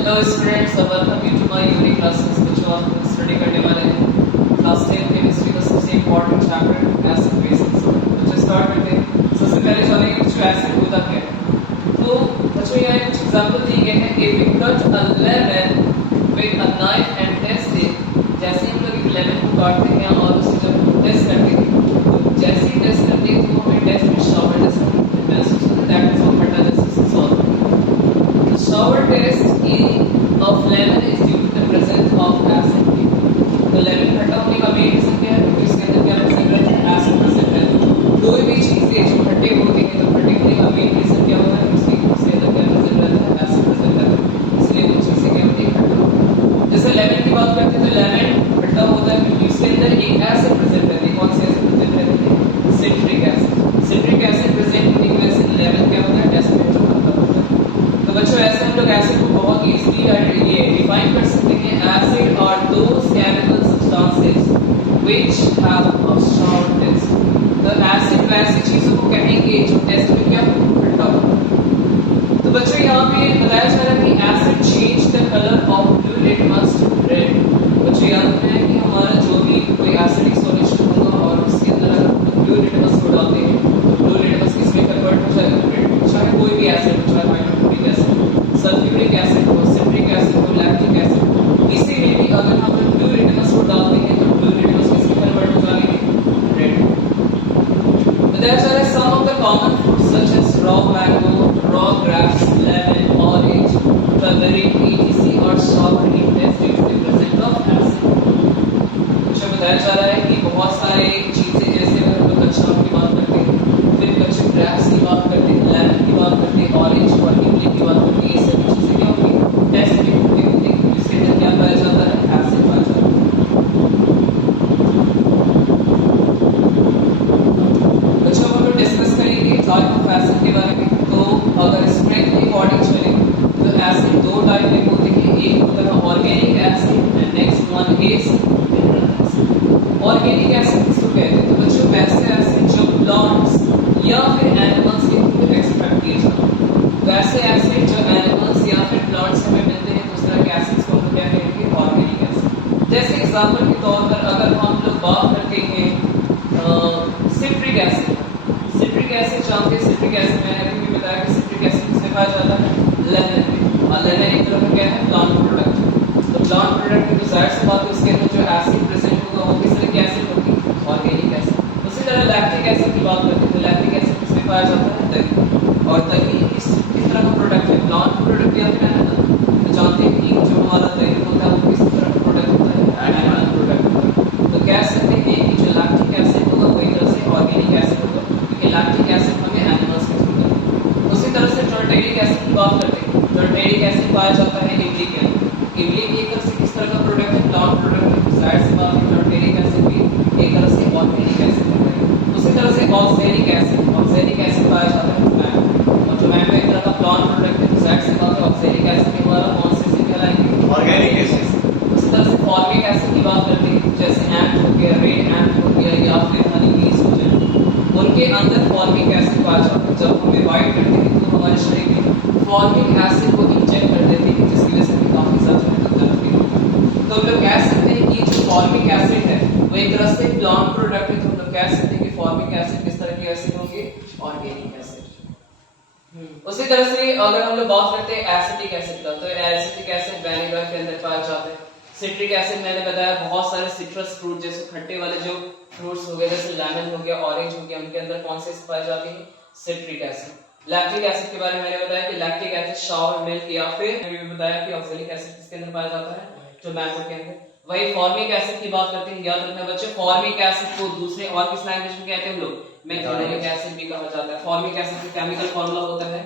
Hello students, welcome you to my unique classes. बच्चों, आप study करने वाले हैं क्लास 10 केमिस्ट्री का सबसे इंपॉर्टेंट चैप्टर एसिड बेसिस। बच्चों स्टार्ट करते हैं। सबसे पहले जानेंगे कि जो एसिड होता क्या है। तो बच्चों यहाँ कुछ एग्जांपल दिए गए हैं। If we cut a lemon with a knife and taste it, जैसे हम लोग एक लेमन को काटते हैं और उसे जब टेस्ट करते हैं, तो जैसे ही टेस्ट करते हैं तो हमें टेस्ट में शावर जैसा महसूस होता है। दैट इज व्हाट मेटालिसिस is all. Shower test of lemon is due to the presence of acid. तो lemon खट्टा होने का मेन रीजन क्या है? क्योंकि इसके अंदर क्या प्रेजेंट रहता है? एसिड प्रेजेंट रहता है। कोई भी चीजें जो खट्टे होते हैं तो खट्टे होने का मेन रीजन क्या होता है? उसके अंदर क्या प्रेजेंट रहता है? एसिड प्रेजेंट रहता है। इसलिए वो चीजें क्या होती है? खट्टा होता है। जैसे लेमन की बात करते हैं तो लेमन खट्टा होता है क्योंकि उसके अंदर एक एसिड प्रेजेंट रहती है। कौन सी एसिड प्रेजेंट रहती है? Citric acid. Citric acid present होने की वजह से लेमन क्या होता है? टेस्ट में जो खट्टा होता है। तो बच्चों ऐसे हम लोग एसिड को बहुत इजीली ये डिफाइन कर सकते हैं। Acid are those chemical substances which have a sour taste. तो एसिड वैसी चीजों को कहेंगे जो टेस्ट में क्या खट्टा होता है। तो बच्चों यहाँ पे बताया जा रहा है कि acid change the colour of blue litmus to red. बच्चों याद रखना है कि हमारा जो भी कोई एसिडिक सॉल्यूशन होगा और उसके अंदर अगर ब्लू लिटमस को डालते हैं, ब्लू लिटमस किसमें कन्वर्ट हो जाएगा? रेड। चाहे कोई भी एसिड हो, चाहे हाइड्रोक्लोरिक एसिड, सल्फ्यूरिक एसिड हो, सिट्रिक एसिड हो, लैक्टिक एसिड हो, किसी में भी अगर हम ब्लू लिटमस को डालते हैं तो ब्लू लिटमस किसमें कन्वर्ट हो जाएंगे? रेड। बताया जा रहा है some of the common fruits such as raw mango, raw grapes, lemon, orange, turmeric, etc और shower in test due to the presence of acid. कुछ बताया जा रहा है कि बहुत सारे चीजें जैसे अगर हम लोग कच्चा की बात करते हैं, फिर कच्चे ग्रेप्स की बात करते हैं, लेमन की बात करते हैं, ऑरेंज और इमली की बात करते हैं, ये सभी चीजें क्या होंगी? टेस्ट में होंगी। इसके अंदर क्या पाया जाता है? एसिड पाया जाता है। अच्छा, हम लोग डिस्कस करेंगे टाइप ऑफ एसिड के बारे में। तो अगर स्ट्रेंथ के अकॉर्डिंग चले तो एसिड दो टाइप के होते हैं। एक होता है organic acid and next one is mineral acid. Organic acid किसको कहते हैं? तो बच्चों वैसे एसिड जो प्लांट्स या फिर एनिमल्स के थ्रू एक्सट्रैक्ट किए जाते हैं। वैसे एसिड जो एनिमल्स या फिर प्लांट्स में मिलते हैं, उस तरह के एसिड्स को हम क्या कहेंगे? Organic acid. जैसे एग्जांपल के तौर पर अगर हम लोग बात करते हैं सिट्रिक एसिड। सिट्रिक एसिड जानते हैं? सिट्रिक एसिड मैंने अभी भी बताया कि सिट्रिक एसिड किसमें पाया जाता है? लेमन में। और लेमन एक तरह का क्या है? Plant product. तो प्लांट प्रोडक्ट में तो जाहिर सी बात है उसके अंदर जो एसिड प्रेजेंट होगा वो किस तरह की एसिड होगी? Organic acid. उसी तरह लैक्टिक एसिड की बात करते हैं तो लैक्टिक एसिड किसमें पाया जाता है? दही। और दही किस तरह का प्रोडक्ट है? प्लांट प्रोडक्ट या फिर एनिमल? तो जानते हैं कि जो हमारा दही होता है वो किस तरह का प्रोडक्ट होता है? एनिमल प्रोडक्ट होता है। तो कह सकते हैं कि जो लैक्टिक एसिड होगा वही तरह से ऑर्गेनिक एसिड होगा, क्योंकि लैक्टिक एसिड हमें एनिमल्स के थ्रू मिलता है। उसी तरह से टर्टेरिक एसिड की बात करते हैं। टर्टेरिक एसिड पाया जाता है इमली के अंदर। इमली भी एक तरह से किस तरह का प्रोडक्ट है? प्लांट प्रोडक्ट है। जाहिर सी बात है टर्टेरिक एसिड भी एक तरह से ऑर्गेनिक एसिड है। उसी तरह से ऑक्सैलिक एसिड, ऑक्सैलिक एसिड पाया जाता है मैंगो। और जो मैंगो एक तरह का प्लांट प्रोडक्ट है, तो जाहिर सी बात है ऑक्सैलिक एसिड के द्वारा कौन से एसिड कहलाएंगे? Organic acid. उसी तरह से फॉर्मिक एसिड की बात करते हैं, जैसे एंट हो गया, रेड एंट हो गया या फिर हनी बीज हो जाए, उनके अंदर फॉर्मिक एसिड पाया जाता है। जब हम रिवाइड करते हैं तो हमारे शरीर में फॉर्मिक एसिड को इंजेक्ट कर देते हैं, जिसकी वजह से हमें काफी ज्यादा तकलीफ होती है। तो हम लोग कह सकते हैं कि जो फॉर्मिक एसिड है वो एक तरह से प्लांट प्रोडक्ट है। तो हम लोग कह सकते हैं कि फॉर्मिक एसिड किस तरह के एसिड होंगे? Organic acid. उसी तरह से अगर हम लोग बात करते हैं एसिटिक एसिड का, तो एसिटिक एसिड विनेगर के अंदर पाया जाता है। सिट्रिक एसिड मैंने बताया बहुत सारे सिट्रस फ्रूट जैसे खट्टे वाले जो फ्रूट्स हो गए, जैसे लेमन हो गया, ऑरेंज हो गया, उनके अंदर कौन से पाए जाते हैं? Citric acid. लैक्टिक एसिड के बारे में मैंने बताया कि लैक्टिक एसिड शावर मिल्क या फिर मैंने भी बताया कि ऑक्सैलिक एसिड किसके अंदर पाया जाता है? जो मैंगो के अंदर। वही फॉर्मिक एसिड की बात करते हैं। याद रखना बच्चों, फॉर्मिक एसिड को दूसरे और किस लैंग्वेज में कहते हैं हम लोग? मेथियोनिक एसिड भी कहा जाता है। फॉर्मिक एसिड का केमिकल फार्मूला होता है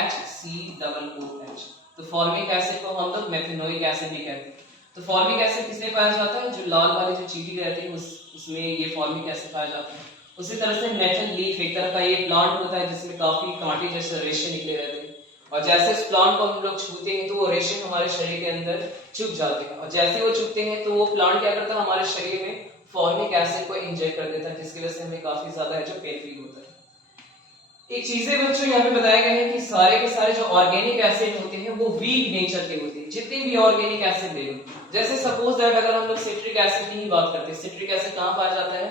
HCOOH। तो फॉर्मिक एसिड को हम लोग मेथियोनिक एसिड भी कहते हैं। तो फॉर्मिक एसिड किसमें पाया जाता है? जो लाल वाली जो चीटी रहती है उसमें ये फॉर्मिक एसिड पाया जाता है। उसी तरह से मेटल लीफ एक तरह का ये प्लांट होता है जिसमें काफी कांटे जैसे रेशे निकले रहते हैं, और जैसे इस प्लांट को हम लोग छूते हैं तो वो रेशे हमारे शरीर के अंदर चुभ जाते हैं, और जैसे वो चुभते हैं तो वो प्लांट क्या करता है? हमारे शरीर में फॉर्मिक एसिड को इंजेक्ट कर देता है, जिसकी वजह से हमें काफी ज्यादा है जो पेन फील होता है। एक चीजें बच्चों यहाँ पे बताया गया है कि सारे के सारे जो ऑर्गेनिक एसिड होते हैं वो वीक नेचर के होते हैं, जितने भी ऑर्गेनिक एसिड ले लो। जैसे सपोज दैट अगर हम लोग सिट्रिक एसिड की ही बात करते हैं, सिट्रिक एसिड कहाँ पाया जाता है?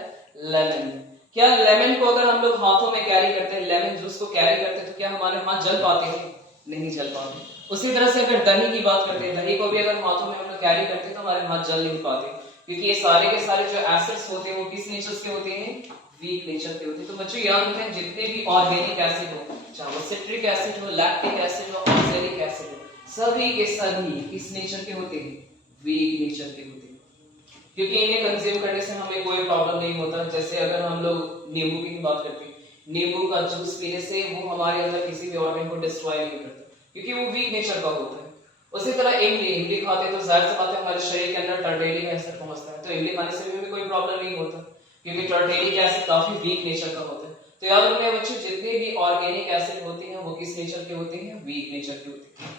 लेमन में। क्या लेमन को अगर हम लोग हाथों में कैरी करते हैं, लेमन जूस को कैरी करते हैं, तो क्या हमारे हाथ जल पाते हैं? नहीं जल पाते। उसी तरह से अगर दही की बात करते हैं, दही को भी अगर हाथों में हम लोग कैरी करते हैं तो हमारे हाथ जल नहीं पाते, क्योंकि ये सारे के सारे जो एसिड्स होते हैं वो किस नेचर के होते हैं? वीक नेचर के होते हैं। तो बच्चों याद रखें, जितने भी ऑर्गेनिक एसिड हो, चाहे वो सिट्रिक एसिड हो, लैक्टिक एसिड हो, ऑक्सैलिक एसिड हो, सभी के सभी किस नेचर के होते हैं? वीक नेचर के होते हैं, क्योंकि इन्हें कंज्यूम करने से हमें कोई प्रॉब्लम नहीं होता। जैसे अगर हम लोग नींबू की बात करते हैं, नींबू का जूस पीने से वो हमारे अंदर किसी भी ऑर्गन को डिस्ट्रॉय नहीं करता, क्योंकि वो वीक नेचर का होता है। उसी तरह इमली खाते तो जाहिर सी बात है हमारे शरीर के अंदर टर्टेरी का असर पहुंचता है, तो इमली खाने से भी हमें कोई प्रॉब्लम नहीं होता, क्योंकि टर्टेरिक एसिड काफी वीक नेचर का होता है। तो याद रखना बच्चों, जितने भी ऑर्गेनिक एसिड होते हैं वो किस नेचर के होते हैं? वीक नेचर के होते हैं।